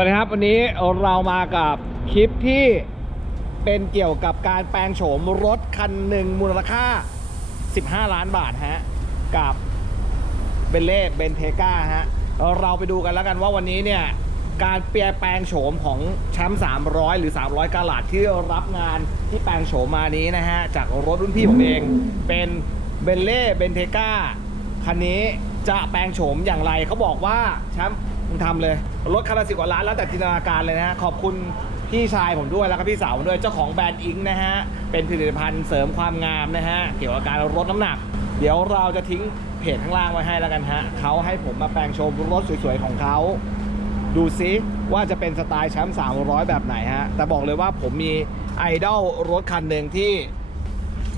วัสดีครับ วันนี้เรามากับคลิปที่เป็นเกี่ยวกับการแปลงโฉมรถคันหนึ่งมูลค่า 15 ล้านบาทฮะ กับเบนเล่เบนเทกาฮะ เราไปดูกันแล้วกันว่าวันนี้เนี่ย การเปลี่ยนแปลงโฉมของแชมป์300 หรือ 300 กาลัดที่รับงานที่แปลงโฉมมานี้นะฮะ จากรถรุ่นพี่ผมเองเป็นเบนเล่เบนเทกาคันนี้จะแปลงโฉมอย่างไรเขาบอกว่าแชมป์ มึงทำเลย รถคันละสิบกว่าล้านแล้วแต่จินตนาการเลยนะฮะ ขอบคุณพี่ชายผมด้วยแล้วก็พี่สาวผมด้วยเจ้าของแบรนด์อิงนะฮะ เป็นผลิตภัณฑ์เสริมความงามนะฮะ เกี่ยวกับการลดน้ำหนัก เดี๋ยวเราจะทิ้งเพจข้างล่างไว้ให้แล้วกันฮะเขาให้ผมมาแปลงโชว์รถสวยๆของเขาดูซิว่าจะเป็นสไตล์แชมป์300 แบบไหนฮะ แต่บอกเลยว่าผมมีไอดอลรถคันหนึ่งที่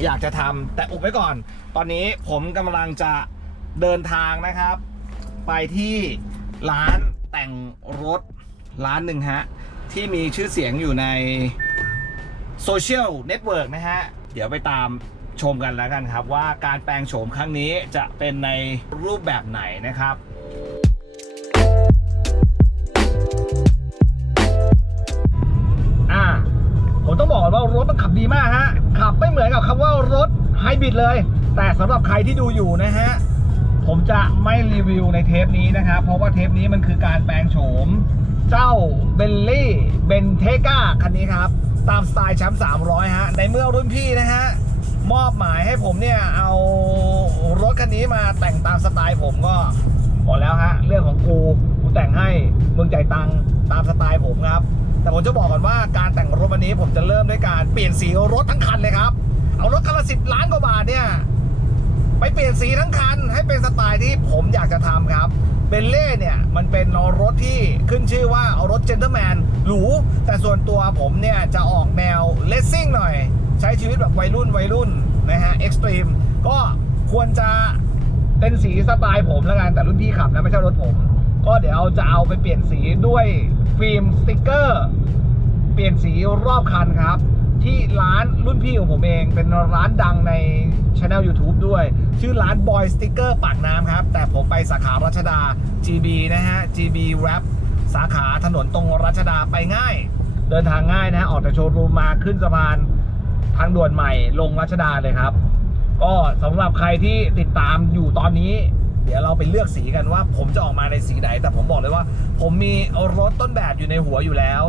อยากจะทำแต่อุบไว้ก่อน ตอนนี้ผมกำลังจะเดินทางนะครับ ไปที่ ร้านแต่งรถร้านหนึ่งฮะ ที่มีชื่อเสียงอยู่ในโซเชียลเน็ตเวิร์กนะฮะ เดี๋ยวไปตามชมกันแล้วกันครับ ว่าการแปลงโฉมครั้งนี้จะเป็นในรูปแบบไหนนะครับอ่าผมต้องบอกว่ารถมันขับดีมากฮะ ขับไม่เหมือนกับคำว่ารถไฮบริดเลย แต่สำหรับใครที่ดูอยู่นะฮะ ผมจะไม่รีวิวในเทปนี้นะครับ เพราะว่าเทปนี้มันคือการแปลงโฉม เจ้าเบลลี่เบนเทกาคันนี้ครับ ตามสไตล์แชมป์300 ฮะ ในเมื่อรุ่นพี่นะฮะ มอบหมายให้ผมเนี่ย เอารถคันนี้มาแต่งตามสไตล์ผมก็บอกแล้วฮะ เรื่องของกูกูแต่งให้มึงจ่ายตังตามสไตล์ผมครับ แต่ผมจะบอกก่อนว่าการแต่งรถวันนี้ผมจะเริ่มด้วยการเปลี่ยนสีรถทั้งคันเลยครับ เอารถคันละสิบล้านกว่าบาทเนี่ย ไปเปลี่ยนสีทั้งคันให้เป็นสไตล์ที่ผมอยากจะทำครับเบนเล่เนี่ย มันเป็นรถที่ขึ้นชื่อว่าเอารถเจนเตอร์แมนหรู แต่ส่วนตัวผมเนี่ย จะออกแนวเลสซิ่งหน่อย ใช้ชีวิตแบบวัยรุ่นวัยรุ่นนะฮะเอ็กซ์ตรีมก็ควรจะเป็นสีสไตล์ผมแล้วกัน แต่รุ่นพี่ขับนะไม่ใช่รถผม ก็เดี๋ยวจะเอาไปเปลี่ยนสีด้วยฟิล์มสติกเกอร์ เปลี่ยนสีรอบคันครับ ที่ร้านรุ่นพี่ของผมเองเป็นร้านดังในช anel YouTube ด้วย ชื่อร้าน Boy Sticker ปากน้ำครับ แต่ผมไปสาขารัชดา GB นะฮะ GB Rap สาขาถนนตรงรัชดาไปง่าย เดินทางง่ายนะฮะออกจากโชว์รูมมาขึ้นสะพานทางด่วนใหม่ลงรัชดาเลยครับ ก็สำหรับใครที่ติดตามอยู่ตอนนี้ เดี๋ยวเราไปเลือกสีกันว่า ผมจะออกมาในสีไหน แต่ผมบอกเลยว่า ผมมีรถต้นแบบอยู่ในหัวอยู่แล้ว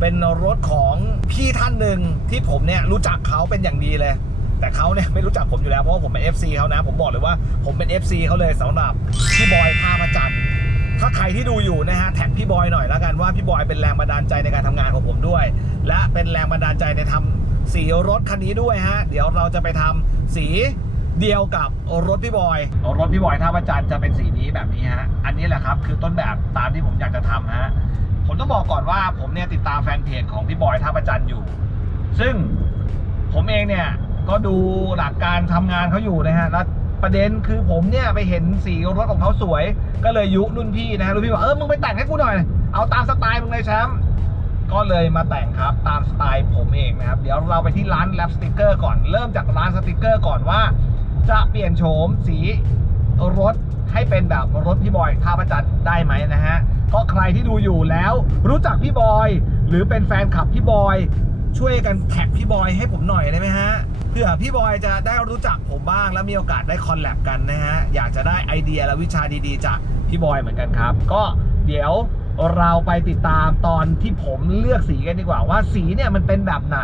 เป็นรถของพี่ท่านหนึ่งที่ผมเนี่ยรู้จักเขาเป็นอย่างดีเลย แต่เขาเนี่ยไม่รู้จักผมอยู่แล้วเพราะว่าผมเป็น FC เขานะ ผมบอกเลยว่าผมเป็น FC เขาเลยสำหรับพี่บอยท่าพระจันทร์ถ้าใครที่ดูอยู่นะฮะแท็กพี่บอยหน่อยแล้วกันว่าพี่บอยเป็นแรงบันดาลใจในการทำงานของผมด้วย และเป็นแรงบันดาลใจในทำสีรถคันนี้ด้วยฮะ เดี๋ยวเราจะไปทำสีเดียวกับรถพี่บอย รถพี่บอยท่าพระจันทร์จะเป็นสีนี้แบบนี้ฮะ อันนี้แหละครับคือต้นแบบตามที่ผมอยากจะทำฮะ ผมต้องบอกก่อนว่าผมเนี่ยติดตามแฟนเพจของพี่บอยท่าประจันอยู่ ซึ่งผมเองเนี่ยก็ดูหลักการทำงานเขาอยู่นะฮะแล้วประเด็นคือผมเนี่ยไปเห็นสีรถของเขาสวย ก็เลยยุรุ่นพี่นะฮะรุ่นพี่บอกเออมึงไปแต่งให้กูหน่อย เอาตามสไตล์มึงเลยแชมป์ก็เลยมาแต่งครับตามสไตล์ผมเองนะครับ เดี๋ยวเราไปที่ร้านแลปสติกเกอร์ก่อนเริ่มจากร้านสติกเกอร์ก่อนว่า จะเปลี่ยนโฉมสีรถ ให้เป็นแบบรถพี่บอยท่าประจันได้ไหมนะฮะก็ใครที่ดูอยู่แล้วรู้จักพี่บอย หรือเป็นแฟนคลับพี่บอย ช่วยกันแท็กพี่บอยให้ผมหน่อยได้ไหมฮะเพื่อพี่บอยจะได้รู้จักผมบ้างแล้วมีโอกาสได้คอลแลบกันนะฮะอยากจะได้ไอเดียและวิชาดีๆ จากพี่บอยเหมือนกันครับ ก็เดี๋ยวเราไปติดตามตอนที่ผมเลือกสีกันดีกว่าว่าสีเนี่ยมันเป็นแบบไหน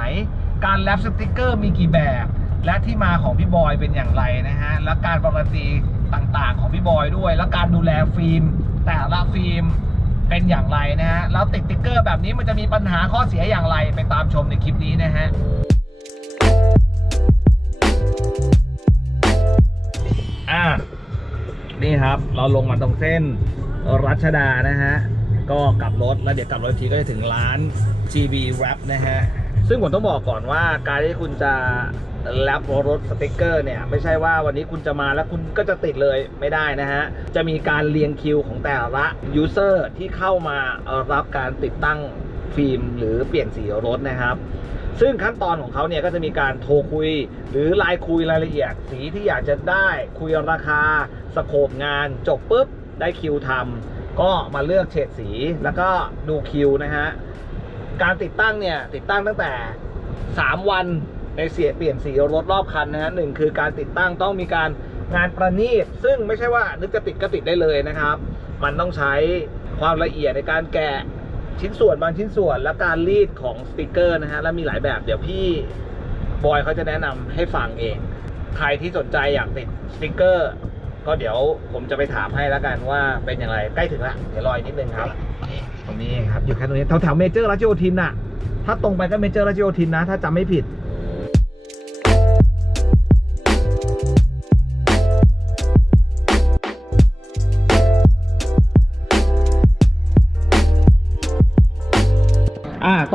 การแลปสติกเกอร์มีกี่แบบ และที่มาของพี่บอยเป็นอย่างไรนะฮะ และการการันตีต่างๆ ของพี่บอยด้วย และการดูแลฟิล์ม แต่ละฟิล์มเป็นอย่างไรนะฮะ แล้วติดติ๊กเกอร์แบบนี้มันจะมีปัญหาข้อเสียอย่างไรไปตามชมในคลิปนี้นะฮะอ่านี่ครับเราลงมาตรงเส้นรัชดานะฮะ ก็กลับรถแล้วเดี๋ยวกลับรถทีก็จะถึงร้าน GB Wrap นะฮะ ซึ่งผมต้องบอกก่อนว่าการที่คุณจะ แรปรถสติกเกอร์เนี่ยไม่ใช่ว่าวันนี้คุณจะมาแล้วคุณก็จะติดเลยไม่ได้นะฮะ จะมีการเรียงคิวของแต่ละยูเซอร์ที่เข้ามารับการติดตั้งฟิล์มหรือเปลี่ยนสีรถนะครับซึ่งขั้นตอนของเขาเนี่ยก็จะมีการโทรคุย หรือไลน์คุยรายละเอียด สีที่อยากจะได้คุยราคา สโคปงาน จบปุ๊บ ได้คิวทำก็มาเลือกเฉดสีแล้วก็ดูคิวนะฮะ การติดตั้งเนี่ย ติดตั้งตั้งแต่ 3 วัน ในเสียเปลี่ยนสีรถรอบคันนะฮะหนึ่งคือการติดตั้งต้องมีการงานประณีต ซึ่งไม่ใช่ว่านึกจะติดก็ติดได้เลยนะครับ มันต้องใช้ความละเอียดในการแกะชิ้นส่วนบางชิ้นส่วนและการรีดของสติกเกอร์นะฮะและมีหลายแบบเดี๋ยวพี่บอยเขาจะแนะนำให้ฟังเอง ใครที่สนใจอยากติดสติกเกอร์ ก็เดี๋ยวผมจะไปถามให้แล้วกันว่าเป็นอย่างไรใกล้ถึงละเดี๋ยวรออีกนิดนึงครับตรงนี้ครับอยู่แค่ตรงนี้แถวแถวเมเจอร์รัชโยธินน่ะถ้าตรงไปก็เมเจอร์รัชโยธินนะ ถ้าจำไม่ผิด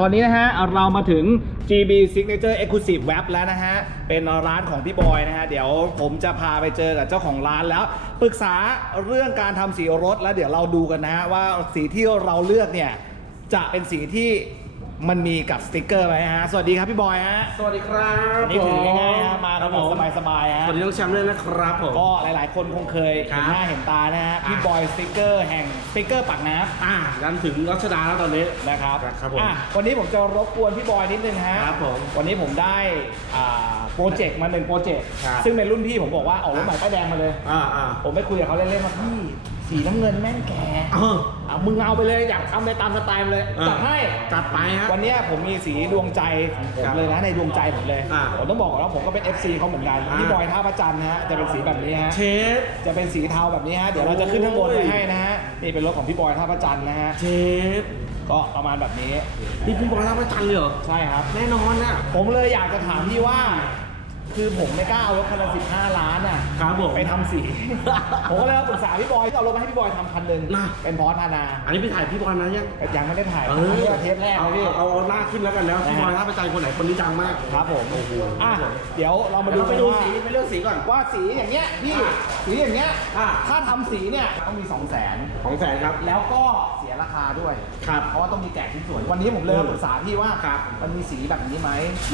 ตอนนี้นะฮะเรามาถึง GB Signature Exclusive Web แล้วนะฮะ เป็นร้านของพี่บอยนะฮะ เดี๋ยวผมจะพาไปเจอกับเจ้าของร้านแล้วปรึกษาเรื่องการทำสีรถแล้วเดี๋ยวเราดูกันนะฮะว่าสีที่เราเลือกเนี่ยจะเป็นสีที่ มันมีกับสติกเกอร์ไหมฮะ สวัสดีครับพี่บอยฮะ สวัสดีครับอันนี้ถือง่ายๆฮะมาคกัรันบแบผมบสบายๆฮะ สวัสดีน้องแชมป์ด้วยนะครับผม ก็หลายๆ คนคงเคยครัเห็บนหน้าเห็นตานะฮะ พี่อะบอยสติกเกอร์แห่งสติกเกอร์ปากน้ำอ่าดันถึงรัชดาแล้วตอนนี้นะครับครับผมอะวันนี้ผมจะรบกวนพี่บอยนิดนึงฮะครับผมวันนี้ผมได้อ่าโปรเจกต์มาหนึ่งโปรเจกต์ครับซึ่งเป็นรุ่นพี่ผมบอกว่าออกรถใหม่ป้ายแดงมาเลยอ่าอ่าผมไปคุยกับเขาเล่นๆว่าพี่ สีน้ำเงินแม่งแก่เออ อะมึงเอาไปเลยอยากทำไปตามสไตล์มึงเลยเออ จัดให้ จัดไปฮะ วันเนี้ยผมมีสีดวงใจของผมครับเลยนะในดวงใจผมเลย อ่าผมต้องบอกก่อนว่าผมก็เป็น FC เขาเหมือนกันอ่า พี่บอยท่าประจันทร์นะฮะจะเป็นสีแบบนี้ฮะเชฟ จะเป็นสีเทาแบบนี้ฮะเดี๋ยวเราจะขึ้นข้างบนโอ้ไว้ยให้นะฮะนี่เป็นรถของพี่บอยท่าประจันทร์นะฮะเชฟก็ประมาณแบบนี้นี่พี่บอยรับประจันเลยเหรอ ใช่ครับ แน่นอนน่ะผมเลยอยากจะถามพี่ว่า คือผมไม่กล้าเอารถคันละสิบห้าล้านอะครับผม ไปทำสี ผมก็เลยมาปรึกษาพี่บอยที่เอารถมาให้พี่บอยทำคันหนึ่งน่ะ เป็นพอร์ตนานาอันนี้ไปถ่ายพี่บอยมายังแต่ยังไม่ได้ถ่ายเออันนี้อก็เทปแรกเอานะพี่ เอาเอาหน้าขึ้นแล้วกันแล้วนะฮะพี่บอยรับประจันคนไหนคนนี้ดังมากครับผมโอ้โหอะเดี๋ยวเรามามาดูดูไปกันดูว่าสีไปเลือกสีก่อน ว่าสีอย่างเงี้ยพี่อะสีอย่างเงี้ยอะ ถ้าทำสีเนี่ยต้องมี2 0 0 0 0นของแสนครับ แล้วก็เสียราคาด้วย ครับเพราะว่าต้องมีแกะชิ้นส่วน วันนี้ผมเลยมาปรึกษาพี่ว่า ครับ มันมีสีแบบนี้ไหม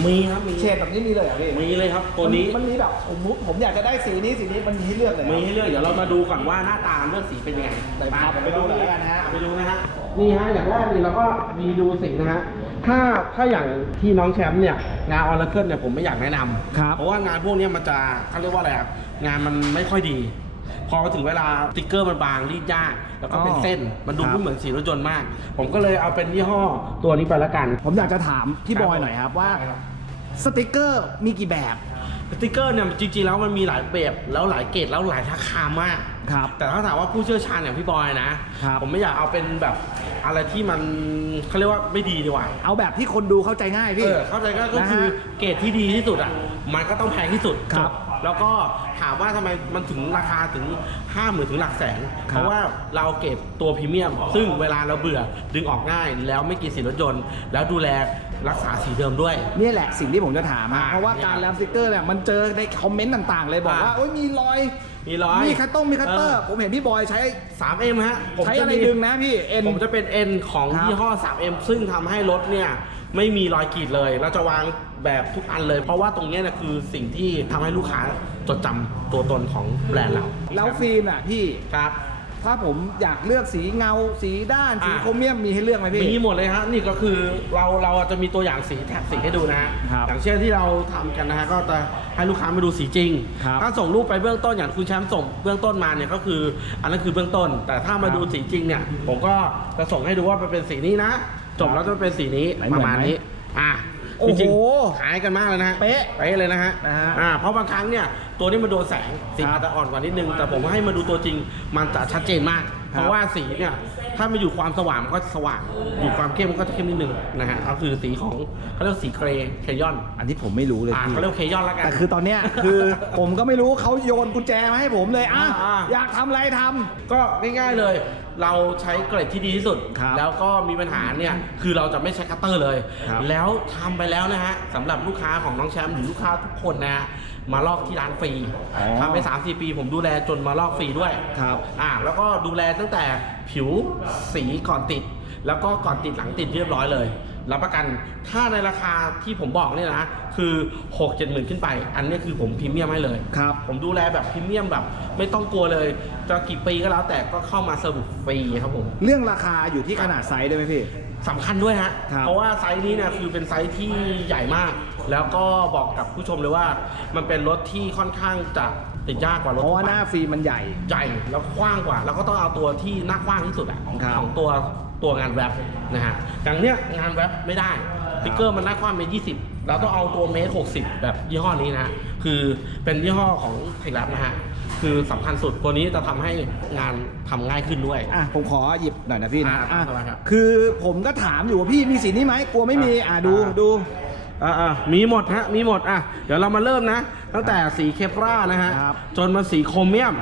มีครับมีเฉดแบบนี้มีเลยเหรอพี่ มีเลยครับตัวนี้มันมีแบบผมมุกผมอยากจะได้สีนี้สีนี้มันมีให้เลือกเลยเหรอมีให้เลือกเดี๋ยวเรามาดูก่อนว่าหน้าตาเลือกสีเป็นยังไงไปพาผมไปดูหน่อยแล้วกันนะฮะไปดูนะฮะนี่ฮะอย่างแรกนี่เราก็มีดูสีนะฮะถ้าถ้าอย่างที่น้องแชมป์เนี่ยงานออร์เคิลเนี่ยผมไม่อยากแนะนำครับเพราะว่างานพวกเนี้ยมันจะเขาเรียกว่าอะไรครับงานมันไม่ค่อยดี พอถึงเวลาสติ๊กเกอร์มันบางรีดยากแล้วก็เป็นอ๋อเส้นมันดูครับไม่เหมือนสีรถยนต์มาก ผมก็เลยเอาเป็นยี่ห้อตัวนี้ไปละกัน ผมอยากจะถามพี่ครับบอยหน่อยครับว่าสติกเกอร์มีกี่แบบ สติ๊กเกอร์เนี่ยจริงๆแล้วมันมีหลายแบบแล้วหลายเกรดแล้วหลายราคามาก ครับ แต่ถ้าถามว่าผู้เชี่ยวชาญอย่างพี่บอยนะ ครับ ผมไม่อยากเอาเป็นแบบอะไรที่มันเขาเรียกว่าไม่ดีดีกว่า เอาแบบที่คนดูเข้าใจง่ายพี่ เออเข้าใจก็ก็นะฮะคือเกรดที่ดีที่สุดอะ มันก็ต้องแพงที่สุดครับ จ แล้วก็ถามว่าทำไมมันถึงราคาถึงห้าหมื่นถึงหลักแสนครับเพราะว่าเราเก็บตัวพรีเมียม ซึ่งเวลาเราเบื่อดึงออกง่าย แล้วไม่กินสีรถยนต์ แล้วดูแลรักษาสีเดิมด้วย นี่แหละสิ่งที่ผมจะถามอ่าอะเพราะว่าการแรมสติกเกอร์เนี่ยมันเจอในคอมเมนต์ต่างๆ เลยบอกอ่าว่า โอ้ยมีรอย มีร้อยมีคัตต้งมีคัตเตอร์เออผมเห็นพี่บอยใช้ 3M ฮะผมใช้จอะไรมีดึงนะพี่เอ็นผมจะเป็น N ของครับยี่ห้อ 3M ซึ่งทำให้รถเนี่ยไม่มีรอยกรีดเลย เราจะวางแบบทุกอันเลย เพราะว่าตรงเนี้ยเนี่ยคือสิ่งที่ทำให้ลูกค้าจดจำตัวตนของแบรนด์เราแล้วฟิล์มอะพี่ ครับ ถ้าผมอยากเลือกสีเงา สีด้าน สีอ่า โครเมียมมีให้เลือกไหมพี่ มีหมดเลยฮะนี่ก็คือเราเราจะมีตัวอย่างสีแท็กสีให้ดูนะฮะครับอย่างเช่นที่เราทำกันนะฮะก็จะให้ลูกค้ามาดูสีจริง ครับถ้าส่งรูปไปเบื้องต้นอย่างคุณแชมป์ส่งเบื้องต้นมาเนี่ยก็คือ อันนั้นคือเบื้องต้น แต่ถ้ามาดูสีจริงเนี่ยผมก็จะส่งให้ดูว่ามันเป็นสีนี้นะ จบแล้วจะเป็นสีนี้ไหนปเหมือนระมาณไหม นี้อะโอ้ จโหริงๆคล้ายกันมากเลยนะฮะเป๊ะเป๊ะเลยนะฮะนะฮะ อ่าเพราะบางครั้งเนี่ยตัวนี้มันโดนแสงสีครับอาจจะอ่อนกว่านิดนึง แต่ผมให้มาดูตัวจริงมันจะชัดเจนมาก เพราะว่าสีเนี่ยถ้ามาอยู่ความสว่างมันก็สว่าง อยู่ความเข้มมันก็จะเข้มนิดนึงนะฮะก็คือสีของเขาเรียกสีเกรย์เคยอนอันนี้ผมไม่รู้เลยอ่าพี่เขาเรียกเคยอนแล้วกัน แต่คือตอนเนี้ยคือผมก็ไม่รู้เขาโยนกุญแจมาให้ผมเลยอะอ่า อยากทำอะไรทำ ก็ง่ายๆเลย เราใช้เกรดที่ดีที่สุด ครับแล้วก็มีปัญหาเนี่ยคือเราจะไม่ใช้คัตเตอร์เลย ครับ แล้วทำไปแล้วนะฮะสำหรับลูกค้าของน้องแชมป์หรือลูกค้าทุกคนนะฮะมาลอกที่ร้านฟรีอ๋อ ทำไป3 4 ปีผมดูแลจนมาลอกฟรีด้วย ครับ อ่าแล้วก็ดูแลตั้งแต่ผิวสีก่อนติด แล้วก็ก่อนติดหลังติดเรียบร้อยเลย รับประกัน ถ้าในราคาที่ผมบอกเนี่ยนะ คือ 6 7หมื่นขึ้นไป อันนี้คือผมพรีเมียมให้เลย ครับ ผมดูแลแบบพรีเมียมแบบ ไม่ต้องกลัวเลย จะกี่ปีก็แล้วแต่ก็เข้ามาเซอร์วิสฟรีครับผม เรื่องราคาอยู่ที่ขนาดไซส์ด้วยไหมพี่ สำคัญด้วยฮะ ครับ เพราะว่าไซส์นี้เนี่ยคือเป็นไซส์ที่ใหญ่มาก แล้วก็บอกกับผู้ชมเลยว่า มันเป็นรถที่ค่อนข้างจะ ติดยากกว่ารถเพราะว่าทั่หไปน้าฟิล์มมันใหญ่ ใหญ่แล้วกว้างกว่า แล้วก็ต้องเอาตัวที่หน้ากว้างที่สุดอะครับ ของตัวตัวงานแรปนะฮะอย่างเนี้ยงานแรปไม่ได้สติ๊กเกอร์มันหน้ากว้างเมตรยี่สิบแล้วต้องเอาตัวเมตรหกสิบแบบยี่ห้อนี้นะฮะคือเป็นยี่ห้อของไทยแรปนะฮะคือสำคัญสุดตัวนี้จะทำให้งานทำง่ายขึ้นด้วย อะผมขอหยิบหน่อยนะพี่นะอ่าอะได้ครับ คือผมก็ถามอยู่ว่าพี่มีสีนี้ไหมกลัวไม่มี อะดูอ่าดูอ่าอ่ามีหมดฮะมีหมดอะเดี๋ยวเรามาเริ่มนะ ตั้งแต่สีเคปรานะฮะ ครับ จนมาสีโครเมียม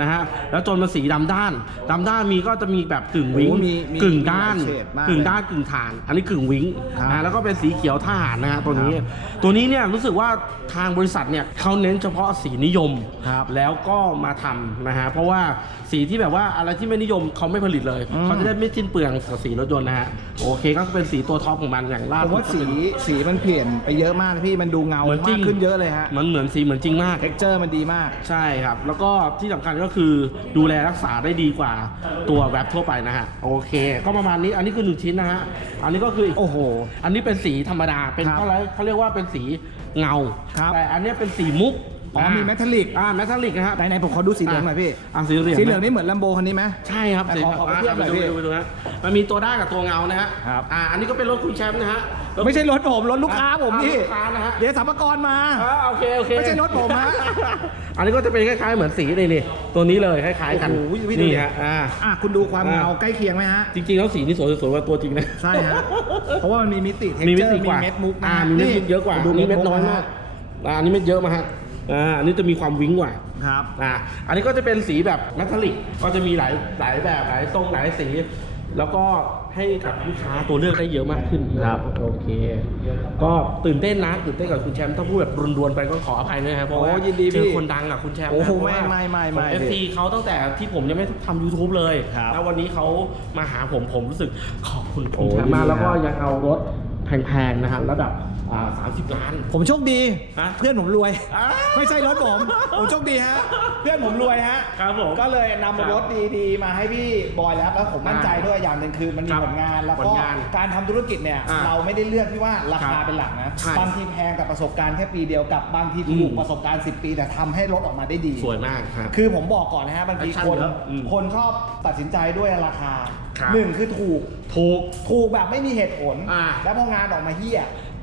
นะฮะแล้วจนมาสีดำด้านดำด้านมีก็จะมีแบบกึ่งวิ้งโอ้มีมีกึ่งด้านมีหลายเฉดมากกึ่งเลยด้านกึ่งฐาน อันนี้กึ่งวิ้งครับนะแล้วก็เป็นสีเขียวทหารนะฮะตัวนี้ครับตัวนี้เนี่ยรู้สึกว่าทางบริษัทเนี่ยเขาเน้นเฉพาะสีนิยมครับแล้วก็มาทำนะฮะเพราะว่าสีที่แบบว่าอะไรที่ไม่นิยมเขาไม่ผลิตเลยอืมเขาจะได้ไม่สิ้นเปลืองกับสีรถยนต์นะฮะโอเคก็เป็นสีตัวท็อปของมันอย่างล่าผสุมดว่าก็สีเป็นสีมันเปลี่ยนไปเยอะมากนะพี่มันดูเงาเหมือนจริมางกขึ้นเยอะเลยฮะมันเหมือนสีเหมือนจริงมากเท็กเจอร์มันดีมากใช่ครับ แล้วก็ที่สำคัญก็คือดูแลรักษาได้ดีกว่าตัวแรปทั่วไปนะฮะโอเค ก็ประมาณนี้อันนี้คือหนึ่งชิ้นนะฮะอันนี้ก็คืออีกโอ้โห อันนี้เป็นสีธรรมดาเป็นครับเขาเรียกเขาเรียกว่าเป็นสีเงา ครับ แต่อันเนี้ยเป็นสีมุกอ๋อมี metallic อ่าแมทัลลิกนะฮะไหนไหนผมขอดูสีเหลืองหน่อยพี่ อ่าสีเหลืองสีเหลืองนี่เหมือนลัมโบคันนี้ไหม ใช่ครับอะสีขอขอไปเทียบหน่อยไปดูพี่ไปดูไปดูฮะมันมีตัวด้านกับตัวเงานะฮะครับ อ่าอันนี้ก็เป็นรถคุณแชมป์นะฮะ ไม่ใช่รถผมรถลูกค้าผมอ่พี่ ลูกค้านะฮะ เดี๋ยวสัมภาระมา อ่าโอเคโอเคไม่ใช่รถผมฮะ อันนี้ก็จะเป็นคล้ายๆ เหมือนสีนี่นี่ตัวนี้เลยคล้ายๆกันโอ้โหพี่ดูดินี่ฮะอ่า อะคุณดูความเงาใกล้เคียงไหมฮะ จริงๆแล้วสีนี่สวยสวยกว่าตัวจริงนะ ใช่ฮะ เพราะว่ามันมีมิติเท็กมีเจมิอติร์กมีว่าเม็ดมุกนะอ่ามีเม็ดมุกเยอะกว่าดูอันนี้เม็ดน้อยะมากอ่าอันนี้เม็ดเยอะมาฮะอ่าอันนี้จะมีความวิ้งกว่าครับ อ่าอันนี้ก็จะเป็นสีแบบเมทัลลิกก็จะมีหลายหลายแบบหลายทรงหลายสี แล้วก็ให้กับลูกค้าตัวเลือกได้เยอะมากขึ้นครับโอเค ก็ตื่นเต้นนะตื่นเต้นกับคุณแชมป์ถ้าพูดแบบรวนๆไปก็ขออภัยด้วยนะครับเพราะว่าโอ้ยินดีเจอพี่คนดังกับคุณแชมป์โอ้นะโหเพราะว่าไม่ไม่ไม่ไม่เอฟซีเขาตั้งแต่ที่ผมยังไม่ทำ YouTube เลยครับแล้ววันนี้เขามาหาผมผมรู้สึกขอบคุณโอ้คุณแชมป์มากยินดีแล้วก็ครับยังเอารถแพงๆนะฮะระดับอ่า สามสิบล้าน ผมโชคดี ฮะเพื่อนผมรวย อ่า ไม่ใช่รถผม ผมโชคดีฮะ เพื่อนผมรวยฮะ ครับผม ก็เลยนำครับรถดีๆ มาให้พี่บอยแล้วแล้วผมมั่นใจด้วยอย่างหนึ่งคือมันมีครับผลงานแล้วผก็ลงานการทำธุรกิจเนี่ย อ่าเราไม่ได้เลือกที่ว่าราคคารับเป็นหลักนะใช่บางทีแพงกับประสบการณ์แค่ปีเดียวกับบางทีอืถูกมประสบการณ์ 10 ปี แต่ทำให้รถออกมาได้ดี สวยมากครับ คือผมบอกก่อนนะฮะบางที Action คนเยอะอืมคนชอบตัดสินใจด้วยราคาครับ หนึ่งคือถูกถูก ถูกแบบไม่มีเหตุผล อ่า แล้วพองานออกมาเฮี้ย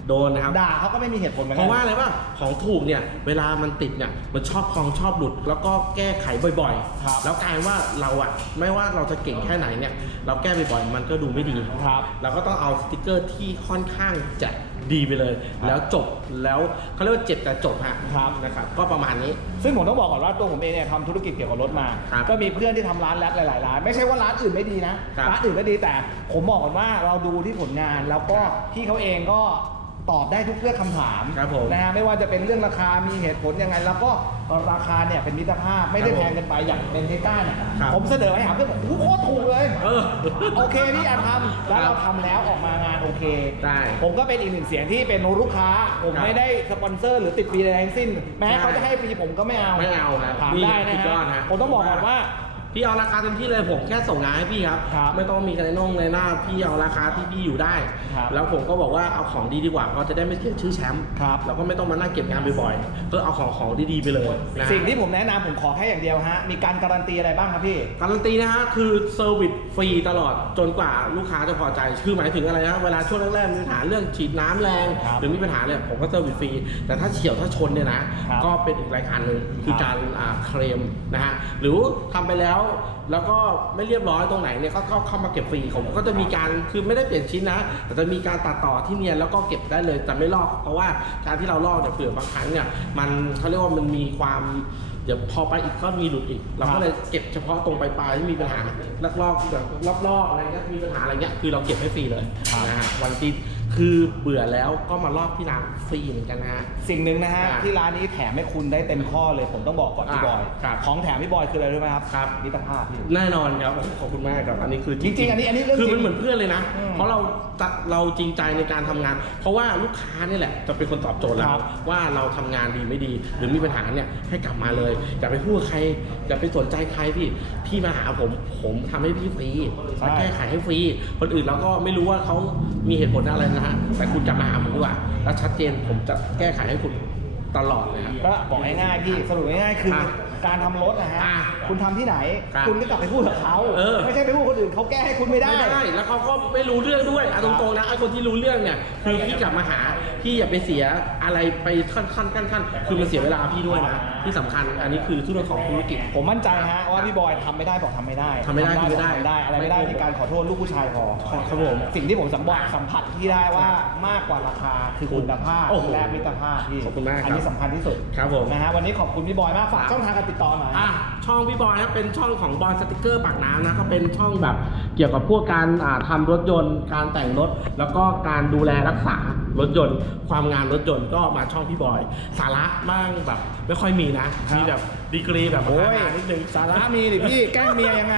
โดนนะครับ ด่าเขาก็ไม่มีเหตุผลเหมือนเพกัราะว่าอะไรป่ะของถูกเนี่ยเวลามันติดเนี่ยมันชอบคลองชอบหลุด แล้วก็แก้ไขบ่อยครับ ๆ แล้วกลายว่าเราอะไม่ว่าเราจะเก่งแค่ไหนเนี่ยเราแก้บ่อยๆมันก็ดูไม่ดี ครับ เราก็ต้องเอาสติกเกอร์ที่ค่อนข้างจะดีไปเลย แล้วจบแล้วเขาเรียกว่าเจ็บแต่จบฮะครับ นะครับ ก็ประมาณนี้ ซึ่งผมต้องบอกก่อนว่าตัวผมเองเนี่ยทำธุรกิจเกี่ยวกับรถมา ครับก็มีเพื่อนที่ทำร้านแรปหลายๆร้าน ไม่ใช่ว่าร้านอื่นไม่ดีนะครับ ร้านอื่นก็ดีแต่ ผมบอกก่อนว่าเราดูที่ผลงานแล้วก็พี่เขาเองก็ ตอบได้ทุกเรื่องคำถามครับผมนะฮะไม่ว่าจะเป็นเรื่องราคามีเหตุผลยังไง แล้วก็ราคาเนี่ยเป็นมิตรภาพไม่ได้ครับผมแพงเกินไปอย่างเป็นเทก้าเนี่ยครับผมเสนอให้หาเพื่อนบอกโอ้โหโคตรถูกเลยเออโอเคพี่แอนทำแล้วเราทำแล้วออกมางานโอเค ได้ผมก็เป็นอีกหนึ่งเสียงที่เป็นลูกค้า ผมครับไม่ได้สปอนเซอร์หรือติดฟรีใดๆทั้งสิ้น แม้ใช่เขาจะให้ฟรีผมก็ไม่เอาไม่เอาครับถามนี่ได้นะสุดยอดฮะฮะผมต้องบอกก่อนว่า พี่เอาราคาเต็มที่เลยผมแค่ส่งงานให้พี่ครับ ครับไม่ต้องมีกระไรน่องในหน้าพี่เอาราคาที่พี่อยู่ได้ ครับแล้วผมก็บอกว่าเอาของดีดีกว่าเราจะได้ไม่เสียชื่อแชมป์ครับ แล้วก็ไม่ต้องมานั่งเก็บงานบ่อยๆก็เอาของของดีๆไปเลยนะสิ่งที่ผมแนะนำผมขอแค่อย่างเดียวฮะ มีการการันตีอะไรบ้างครับพี่ การันตีนะฮะคือเซอร์วิสฟรีตลอดจนกว่าลูกค้าจะพอใจคือหมายถึงอะไรนะเวลาช่วงแรกๆมีปัญหาเรื่องฉีดน้ำแรง ครับหรือมีปัญหาเนี่ยผมก็เซอร์วิสฟรีแต่ถ้าเฉียวถ้าชนเนี่ยนะครับ ก็เป็นอีกรายการหนึ่งคือครับการอ่าเคลมนะฮะหรือทำไปแล้วแล้วก็ไม่เรียบร้อยตรงไหนเนี่ยก็ก็เข้ามาเก็บฟรีผมก็จะมีการคือไม่ได้เปลี่ยนชิ้นนะแต่จะมีการตัดต่อที่เนียนแล้วก็เก็บได้เลยแต่ไม่ลอก เพราะว่าการที่เราลอกเนี่ยเผื่อบางครั้งเนี่ยมันเขาเรียกว่ามันมีความเดี๋ยวพอไปอีกก็มีหลุดอีก เราก็เลยเก็บเฉพาะตรงปลายๆที่มีปัญหาลักลอกแบบรอบๆอะไรเงี้ยมีปัญหาอะไรเงี้ยคือเราเก็บให้ฟรีเลยนะฮะวันที่ คือคือเบื่อแล้วก็มาลอกที่ร้านฟรีเหมือนกันนะฮะ สิ่งหนึ่งนะฮะ อ่าที่ร้านนี้แถมให้คุณได้เต็มข้อเลย ผมต้องบอกก่อนพี่บอยครับของแถมพี่บอยคืออะไรรู้ไหมครับครับ มิตรภาพพี่ แน่นอนครับขอบคุณมากครับอันนี้คือจริงๆอันนี้อันนี้เรื่องคือจริมันงเหมือนเพื่อนเลยนะ อืมเพราะเราจะเราจริงใจในการทำงาน เพราะว่าลูกค้านี่แหละ จะเป็นคนตอบโจทย์คเรารับว่าเราทำงานดีไม่ดี หรือมีปัญหาเนี่ยให้กลับมาเลยอย่าไปพูดกับใครอย่าไปสนใจใครพี่พี่มาหาผมผมทำให้พี่ฟรีมาแก้ไขให้ฟรีคนอื่นเราก็ไม่รู้ว่าเขามีเหตุผลอะไรนะฮะแต่คุณกลับมาหาผมดีกว่าแล้วชัดเจนผมจะแก้ไขให้คุณตลอดเลยครับ ก็บอกง่ายๆพี่สรุปง่ายๆคืออะการทำรถนะฮะ อะคุณทำที่ไหน ครับคุณก็กลับไปพูดกับเขาเออ ไม่ใช่ไปพูดกับคนอื่นเขาแก้ให้คุณไม่ได้ ไม่ได้แล้วเขาก็ไม่รู้เรื่องด้วยเอาตรงๆนะไอ้คนที่รู้เรื่องเนี่ยคือพี่กลับมาหา พี่อย่าไปเสียอะไรไปขั้นขั้นขั้นขั้นคือมันเสียเวลาพี่ด้วยนะที่สำคัญอันนี้คือทุนของธุรกิจ ผมมั่นใจฮะว่าพี่บอยทำไม่ได้บอกทำไม่ได้ทำไม่ได้บอกไม่ได้ทำได้อะไรไม่ได้ไม่ในการขอโทษลูกผู้ชายพอครับผม สิ่งที่ผมสัมผัสสัมผัสที่ได้ว่ามากกว่าราคาคือคุณภาพโอ้โหและมิตรภาพพี่ขอบคุณมากครับอันนี้สำคัญที่สุดครับผม นะฮะวันนี้ขอบคุณพี่บอยมากฝากช่องทางการติดต่อหน่อย อะช่องพี่บอยนะเป็นช่องของบอยสติกเกอร์ปากน้ำนะก็เป็นช่องแบบเกี่ยวกับพวกการอ่าทำรถยนต์ การแต่งรถ แล้วก็การดูแลรักษา รถยนต์ ความงานรถยนต์ก็มาช่องพี่บอย สาระบ้างแบบ ไม่ค่อยมีนะ มีแบบดีกรีแบบโอ้ยฮาๆนิดนึงสาระมีดิพี่แกล้งเมียยังไง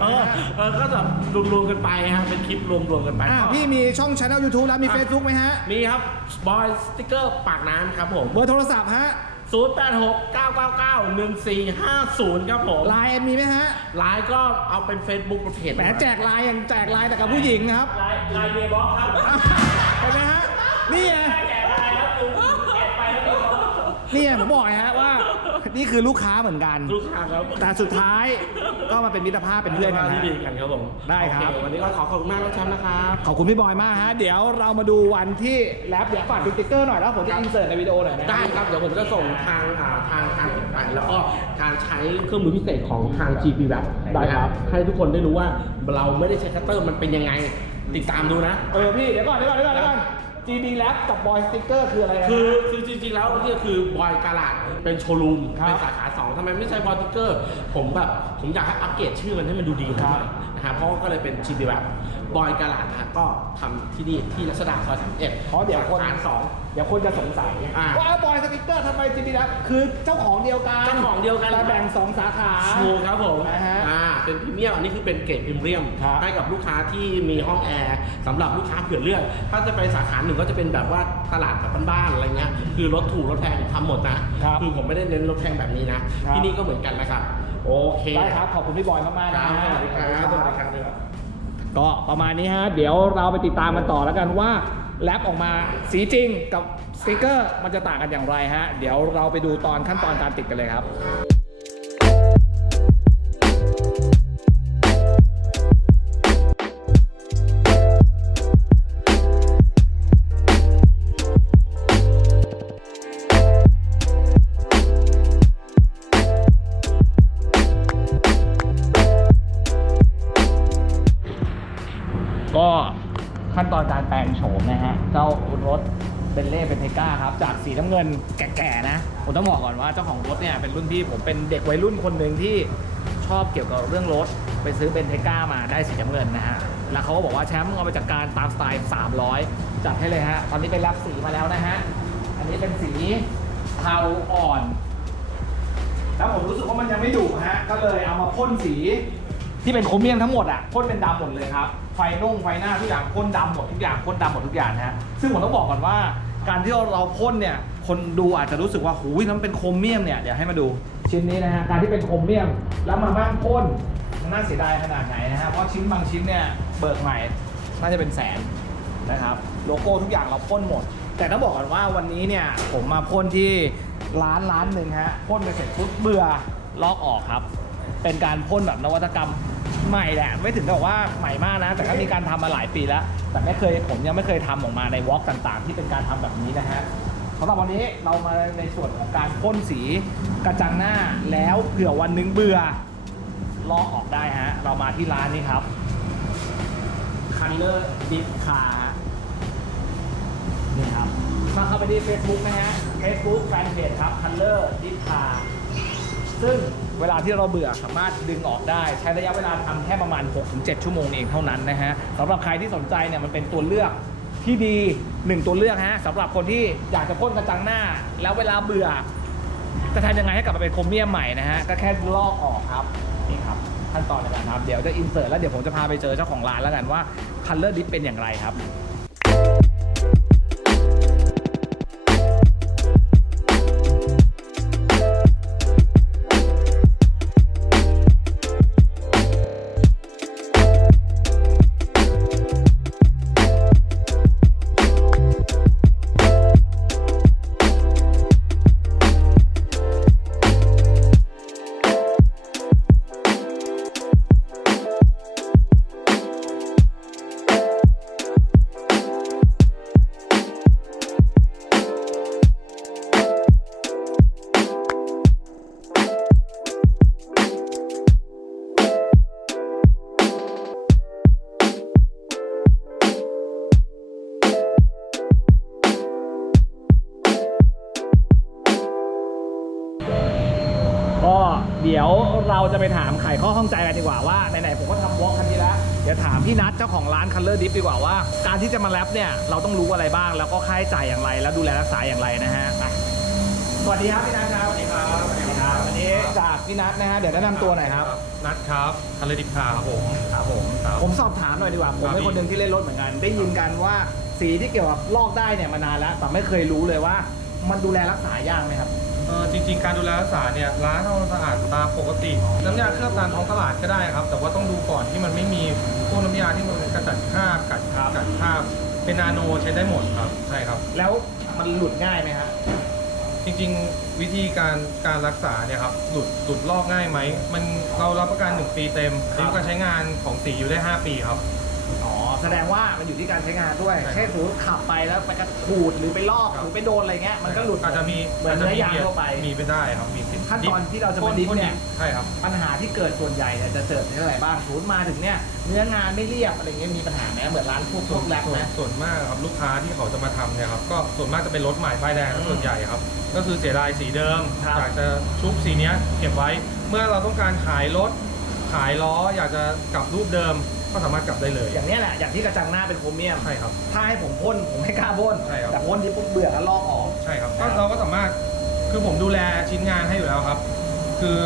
เออเออก็แบบรวมๆกันไปฮะเป็นคลิปรวมๆกันไปอะพี่มีช่องช anel YouTube แล้วมี Facebook ไหมฮะ มีครับบอยสติกเกอร์ปากน้ำครับผมเบอร์โทรศัพท์ฮะ 086 999 1450 ครับผมไลน์มีไหมฮะไลน์ก็เอาเป็น Facebook เพจแหมแจกไลน์อย่างแจกไลน์แต่กับผู้หญิงนะครับลายลายเมียบล็อกครับ เห็นไหมฮะ นี่ไงแกะลายแล้วดูแกะไปแล้วดู นี่ไงผมบอกไงฮะว่า นี่คือลูกค้าเหมือนกัน ลูกค้าครับแต่สุดท้ายก็มาเป็นมิตรภาพเป็นเพื่อนกันที่นะดีกันครับผมได้ครับ โอเวันนี้ก็ขอขอบคุณมากน้องแชมป์นะครับ ขอบคุณพี่บอยมากฮะ เดี๋ยวเรามาดูวันที่แรปเดี๋ยวฝากดูติ๊กเกอร์หน่อยแล้วผมจะอินเสิร์ตในวิดีโอหน่อยนะ ได้ครับ เดี๋ยวผมจะส่งทางอ่าทางการติดไปแล้วก็การใช้เครื่องมือพิเศษของทาง GP Wrap ได้ครับ ให้ทุกคนได้รู้ว่าเราไม่ได้ใช้คัตเตอร์มันเป็นยังไง ติดตามดูนะ เออพี่เดี๋ยวก่อนเดี๋ยวก่อนเดี๋ยวก่อนเดี๋ยวก่อน GB Lab กับบอยสติ๊กเกอร์คืออะไรนะคือคือจริงๆ แล้วนี่คือบอยกาลาดเป็นโชว์รูมครับเป็นสาขาสองทำไมไม่ใช่บอยติ๊กเกอร์ ผมแบบผมอยากให้อัปเกรดชื่อมันให้มันดูดีขึ้นหน่อยนะครับเพราะว่าก็เลยเป็นชีบีแบ บบอยกาลาดนะฮะก็ทำที่นี่ที่รัชดาซอยสามเอ็ดเพราะเดี๋ยวคน สาขาสอง เดี๋ยวคนจะสงสัยอ่าว่าบอยสติ๊กเกอร์ทำไม GB Lab คือเจ้าของเดียวกันเจ้าของเดียวกันแต่แบ่งสองสาขาโชว์ครับผมนะฮะอ่าเป็นพรีเมียมอันนี้คือเป็นเกรดพรีเมียมครับให้กับลูกค้าที่มีห้องแอร์สำหรับลูกค้าเผื่อเลือกถ้าจะไปสาขาหนึ่งก็จะเป็นแบบว่าตลาดแบบบ้านๆอะไรเงี้ยคือรถถูกรถแพงทำหมดนะครับอผมไม่ได้เน้นรถแพงแบบนี้นะ ครับ ที่นี่ก็เหมือนกันนะครับโอเคได้ครับ ขอบคุณพี่บอยมากๆคนะรับฮะสวัสดีครับสวัสดีครับ ก็ประมาณนี้ฮะ เดี๋ยวเราไปติดตามกันต่อแล้วกันว่าแรปออกมาสีจริงกับสติกเกอร์มันจะต่างกันอย่างไรฮะ เดี๋ยวเราไปดูตอนขั้นตอนการติดกันเลยครับ ก็ขั้นตอนการแปลงโฉมนะฮะ เจ้ารถเบนเล่เป็นเทก้าครับ จากสีน้ำเงินแก่ๆนะ ผมต้องบอกก่อนว่าเจ้าของรถเนี่ยเป็นรุ่นพี่ผมเป็นเด็กวัยรุ่นคนหนึ่งที่ชอบเกี่ยวกับเรื่องรถ ไปซื้อเป็นเทก้ามาได้สีน้ำเงินนะฮะ แล้วเขาก็บอกว่าแชมป์เอาไปจัดการตามสไตล์ 300 จัดให้เลยฮะ ตอนนี้เป็นรับสีมาแล้วนะฮะ อันนี้เป็นสีเทาอ่อน แล้วผมรู้สึกว่ามันยังไม่ดุฮะ ก็เลยเอามาพ่นสี ที่เป็นโครเมียมทั้งหมดอะพ่นเป็นดำหมดเลยครับ ไฟนุ่งไฟหน้าทุกอย่างพ่นดำหมดทุกอย่างพ่นดำหมดทุกอย่างนะฮะซึ่งผมต้องบอกก่อนว่า การที่เราพ่นเนี่ยคนดูอาจจะรู้สึกว่าหูยนั้นเป็นโครเมียมเนี่ยเดี๋ยวให้มาดูชิ้นนี้นะฮะการที่เป็นโครเมียมแล้วมาบ้างพ่นมันน่าเสียดายขนาดไหนนะฮะเพราะชิ้นบางชิ้นเนี่ยเบิกใหม่น่าจะเป็นแสนนะครับโลโก้ทุกอย่างเราพ่นหมด แต่ต้องบอกก่อนว่าวันนี้เนี่ยผมมาพ่นที่ร้านร้านหนึ่งฮะพ่นไปเสร็จปุ๊บเบื่อลอกออกครับ เป็นการพ่นแบบนวัตกรรม ใหม่แหละไม่ถึงกับว่าใหม่มากนะ แต่ก็มีการทำมาหลายปีแล้ว แต่ไม่เคยผมยังไม่เคยทำออกมาในวอล์กต่างๆ ที่เป็นการทำแบบนี้นะฮะสำหรับวันนี้เรามาในส่วนของการพ่นสีกระจังหน้าแล้วเผื่อวันหนึงเบื่อลอกออกได้ฮะ เรามาที่ร้านนี้ครับคันเลอร์ดิฟคานี่ครับมาเข้าไปที่ Facebook นะฮะ Facebook แฟนเพจครับ Color d i f c a ซึ่ง เวลาที่เราเบื่อสามารถดึงออกได้ ใช้ระยะเวลาทำแค่ประมาณ 6-7 ชั่วโมงเองเท่านั้นนะฮะสำหรับใครที่สนใจเนี่ยมันเป็นตัวเลือกทที่ดีหนึ่งตัวเลือกฮะสำหรับคนที่อยากจะพ่นกระจังหน้า แล้วเวลาเบื่อ จะทำยังไงให้กลับมาเป็นโครเมียมใหม่นะฮะก็แค่ลอกออกครับนี่ครับขั้นตอนในการทำเดี๋ยวจะอินเสิร์ตแล้วเดี๋ยวผมจะพาไปเจอเจ้าของร้านแล้วกันว่าคัลเลอร์ดิฟเป็นอย่างไรครับ เดี๋ยวเราจะไปถามไขข้อข้องใจกันดีกว่าว่าไหนๆผมก็ทำวอล์กคันนี้แล้วเดี๋ยวถามพี่นัทเจ้าของร้าน Color Dip ดีกว่าว่า การที่จะมาแรปเนี่ยเราต้องรู้อะไรบ้างแล้วก็ค่าใช้จ่ายอย่างไร แล้วดูแลรักษาอย่างไรนะฮะไปสวัสดีครับพี่นัทครับสวัสดีครับสวัสดีครับวันนี้จากพี่นัทนะฮะเดี๋ยวแนะนำตัวหน่อยครับ นัดครับคันเลดิคาครับผมครับผมครับผมสอบถามหน่อยดีกว่า ผมเป็นครับคนหนึ่งที่เล่นรถเหมือนกัน ได้ยินกันว่าสีที่เกี่ยวกับลอกได้เนี่ยมานานแล้วแต่ไม่เคยรู้เลยว่า มันดูแลรักษายากไหมครับ เอ่อจริง ๆ การดูแลรักษาเนี่ยร้านทำความสะอาดตามปกติน้ำยาเคลือบตามท้องตลาดก็ได้ครับ แต่ว่าต้องดูก่อนที่มันไม่มีพวกน้ำยาที่มันกระจัดคราบกัดครับกัดคราบเป็นนาโนใช้ได้หมดครับใช่ครับ แล้วมันหลุดง่ายไหมฮะ จริงๆ วิธีการการรักษาเนี่ยครับหลุดหลุดลอกง่ายไหมมันเรารับประกัน 1 ปีเต็มครับอายุการใช้งานของสีอยู่ได้ 5 ปีครับ อ๋อแสดงว่ามันอยู่ที่การใช้งานด้วย ใช่ครับแค่สมมติขับไปแล้วไปกระขูดหรือไปลอกครับหรือไปโดนอะไรเงี้ยมันก็หลุดอาจจะมีเหมือนอาจจะเนื้มีอยางทั่วไป มีไปได้ครับมีสิทธิ์ขั้นตอนที่เราจะพ่มาดิฟเนี่ย ใช่ครับ ปัญหาที่เกิดส่วนใหญ่เนี่ยจะเกิดที่อะไรบ้างสมมติมาถึงเนี่ยเนื้องานไม่เรียบอะไรเงี้ยมีปัญหาไหมเหมือนร้านพวกพส่ววนกแรปส่วนนะ ส่วนมากครับลูกค้าที่เขาจะมาทำเนี่ยครับก็ส่วนมากจะเป็นรถใหม่ป้ายแดงอืมส่วนใหญ่ครับ ก็คือเสียดายสีเดิมครับอยากจะชุบสีเนี้ยเก็บไว้ เมื่อเราต้องการขายรถขายล้ออยากจะกลับรูปเดิม ก็สามารถกลับได้เลยอย่างเนี้ยแหละอย่างที่กระจังหน้าเป็นโครเมียม ใช่ครับ ถ้าให้ผมพ่นผมไม่กล้าพ่นใช่ครับ แต่พ่นที่ปุ๊บเบื่อแล้วลอกออก ใช่ครับครัก็บเราก็สามารถคือผมดูแลชิ้นงานให้อยู่แล้วครับ คือ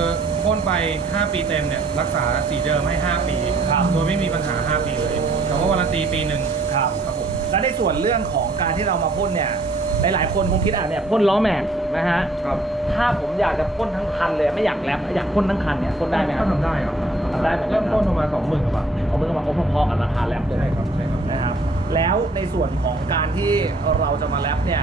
พ่นไป 5 ปีเต็มเนี่ยรักษาสีเดิมให้ 5 ปีครับ โดยไม่มีปัญหา 5 ปีเลยแต่ว่าวารันตีปีหนึ่งครับ ครับผมแล้วในส่วนเรื่องของการที่เรามาพ่นเนี่ยหลายๆคนคงคิดอะเนี่ยพ่นล้อแม็กซ์นะฮะครับถ้าผมอยากจะพ่นทั้งคันเลยไม่อยากแรปอยากพ่นทั้งคันเนี่ยพ่นได้ไหมคก็รับทำได้ครับทำ ได้เหมือนกันเริ่มต้นประมาณสองหมื่นกว่าบาทเอามือมาโอ้พอๆกับราคาแรปเลยใช่ครับใช่ครับ นะครับ แล้วในส่วนของการที่เราจะมาแรปเนี่ย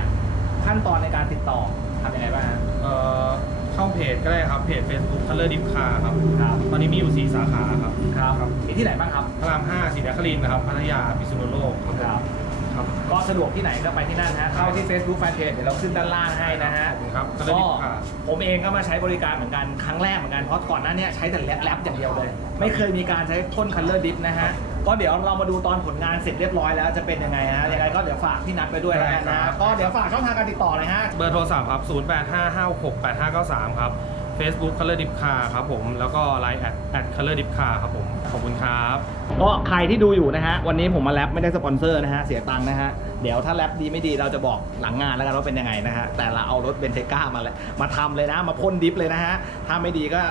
ขั้นตอนในการติดต่อทำยังไงบ้างฮะเอ่อเข้าเพจก็ได้ครับ เพจ Facebook Color Dip Car ครับ ครับตอนนี้มีอยู่ 4 สาขาครับ ครับมีที่ไหนบ้างครับ พระราม 5ศรีนครินทร์นะครับ พัทยา พิษณุโลกครับผม ครับก็สะดวกที่ไหนก็ไปที่นั่นฮะเข้าที่ Facebook Fanpage เดี๋ยวเราขึ้นด้านล่างให้นะฮะขอบคุณครับ Color ก็ Dip Car ผมเองก็มาใช้บริการเหมือนกันครั้งแรกเหมือนกันเพราะก่อนหน้าเนี้ใช้แต่แรปแรปอย่างเดียวเลย ไม่เคยมีการใช้พ่นคัลเลอร์ดิฟนะฮะก็เดี๋ยวเรามาดูตอนผลงานเสร็จเรียบร้อยแล้วจะเป็นยังไงฮะยังไงก็เดี๋ยวฝากพี่นัทไปด้วยแล้วกันได้นะครับก็เดี๋ยวฝากช่องทางการติดต่อเลยฮะเบอร์โทรศัพท์ครับ0855688593 ครับ Facebook Color Dip Car ครับผม แล้วก็ Line at at Color Dip Car ครับผม ขอบคุณครับ ก็ใครที่ดูอยู่นะฮะ วันนี้ผมมาแรปไม่ได้สปอนเซอร์นะฮะ เสียตังค์นะฮะ เดี๋ยวถ้าแรปดีไม่ดีเราจะบอกหลังงานแล้วกันว่าเป็นยังไงนะฮะ แต่เราเอารถเบนเทก้ามาแล้วมาทำเลยนะ มาพ่นดิฟเลยนะฮะ ถ้าไม่ดีก็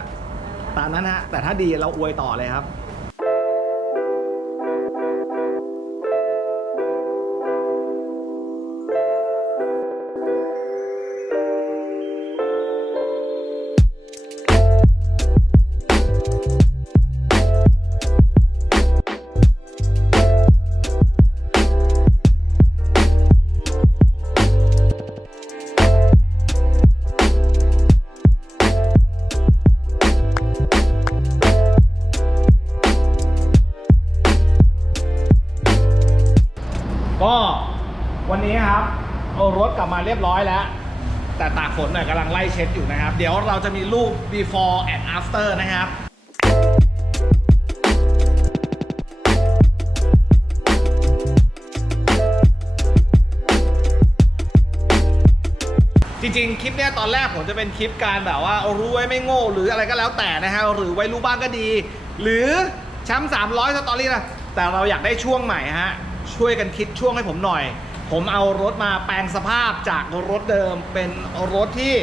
ตามนั้นฮะ แต่ถ้าดีเราอวยต่อเลยครับ วันนี้ครับเอารถกลับมาเรียบร้อยแล้ว แต่ตากฝนหน่อยกำลังไล่เช็ดอยู่นะครับ เดี๋ยวเราจะมีรูป before and after นะครับจริงๆ คลิปเนี้ยตอนแรกผมจะเป็นคลิปการแบบว่ารู้ไว้ไม่โง่หรืออะไรก็แล้วแต่นะฮะหรือไว้รู้บ้างก็ดี หรือแชมป์300สตอรี่นะแต่เราอยากได้ช่วงใหม่ฮะช่วยกันคิดช่วงให้ผมหน่อย ผมเอารถมาแปลงสภาพจากรถเดิมเป็นรถที่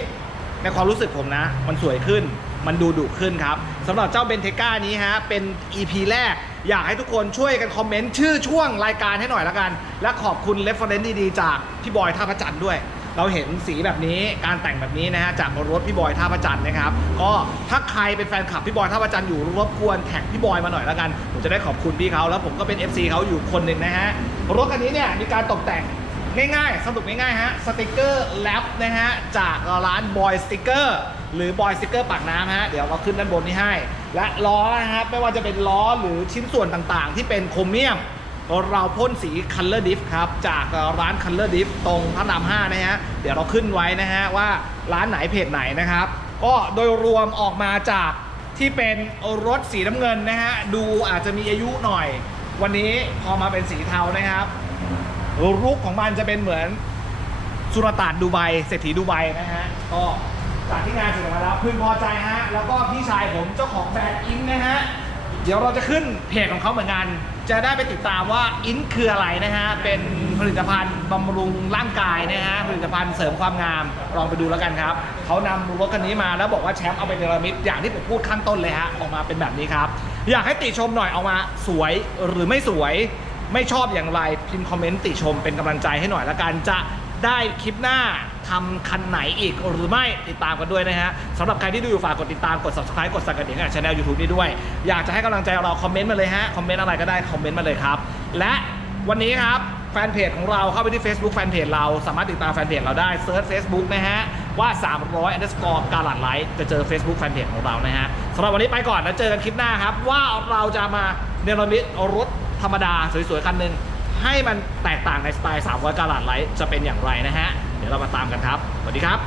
ในความรู้สึกผมนะ มันสวยขึ้น มันดูดุขึ้นครับสำหรับเจ้าเบนเทก้านี้ฮะ เป็น EP แรก อยากให้ทุกคนช่วยกันคอมเมนต์ชื่อช่วงรายการให้หน่อยละกัน และขอบคุณเรฟเฟอร์เรนซ์ดีๆ จากพี่บอยท่าพระจันทร์ด้วยเราเห็นสีแบบนี้การแต่งแบบนี้นะฮะจากรถพี่บอยท่าพระจันทร์นะครับ ก็ถ้าใครเป็นแฟนคลับพี่บอยท่าพระจันทร์อยู่รบกวนแท็กพี่บอยมาหน่อยละกัน ผมจะได้ขอบคุณพี่เขาแล้วผมก็เป็น FC เขาอยู่คนหนึ่งนะฮะ รถคันนี้เนี่ยมีการตกแต่งง่ายๆ สรุปง่ายๆฮะสติกเกอร์แลปนะฮะจากร้านบอยสติกเกอร์หรือบอยสติกเกอร์ปากน้ำฮะเดี๋ยวเราขึ้นด้านบนนี้ให้ และล้อนะครับไม่ว่าจะเป็นล้อหรือชิ้นส่วนต่างๆ ที่เป็นโครเมียม เราพ่นสี Color Diff ครับจากร้าน Color Diff ตรงพระราม5นะฮะเดี๋ยวเราขึ้นไว้นะฮะว่าร้านไหนเพจไหนนะครับ ก็โดยรวมออกมาจากที่เป็นรถสีน้ำเงินนะฮะดูอาจจะมีอายุหน่อย วันนี้พอมาเป็นสีเทานะครับรุกของมันจะเป็นเหมือนสุลต่านดูไบเศรษฐีดูไบนะฮะก็จากที่งานเสร็จมาแล้วพึงพอใจฮะแล้วก็พี่ชายผมเจ้าของแบรนด์อินนะฮะเดี๋ยวเราจะขึ้นเพจของเขาเหมือนกัน จะได้ไปติดตามว่าอินคืออะไรนะฮะเป็นผลิตภัณฑ์บำรุงร่างกายนะฮะผลิตภัณฑ์เสริมความงามลองไปดูแล้วกันครับเขานำรถคันนี้มาแล้วบอกว่าแชมป์เอาไปเนรมิตอย่างที่ผมพูดข้างต้นเลยฮะออกมาเป็นแบบนี้ครับ อยากให้ติชมหน่อยออกมาสวยหรือไม่สวยไม่ชอบอย่างไรพิมพ์คอมเมนต์ติชมเป็นกำลังใจให้หน่อยละกันจะได้คลิปหน้าทำคันไหนอีกหรือไม่ติดตามกันด้วยนะฮะสำหรับใครที่ดูอยู่ฝากกดติดตามกด subscribe กดสั่นกระดิ่งกับช anel YouTube นี้ด้วย อยากจะให้กำลังใจเราคอมเมนต์มาเลยฮะคอมเมนต์อะไรก็ได้คอมเมนต์มาเลยครับและวันนี้ครับแฟนเพจของเราเข้าไปที่ Facebook แฟนเพจเราสามารถติดตามแฟนเพจเราได้เซิร์ช Facebook นะฮะ ว่า 300 underscore การหลัดไลท์จะเจอ Facebook แฟนเพจของเรานะฮะสำหรับวันนี้ไปก่อนแล้วเจอกันคลิปหน้าครับ ว่าเราจะมาเนรมิตรถธรรมดาสวยๆคันหนึ่งให้มันแตกต่างในสไตล์ 300 การหลัดไลท์จะเป็นอย่างไรนะฮะ เดี๋ยวเรามาตามกันครับ สวัสดีครับ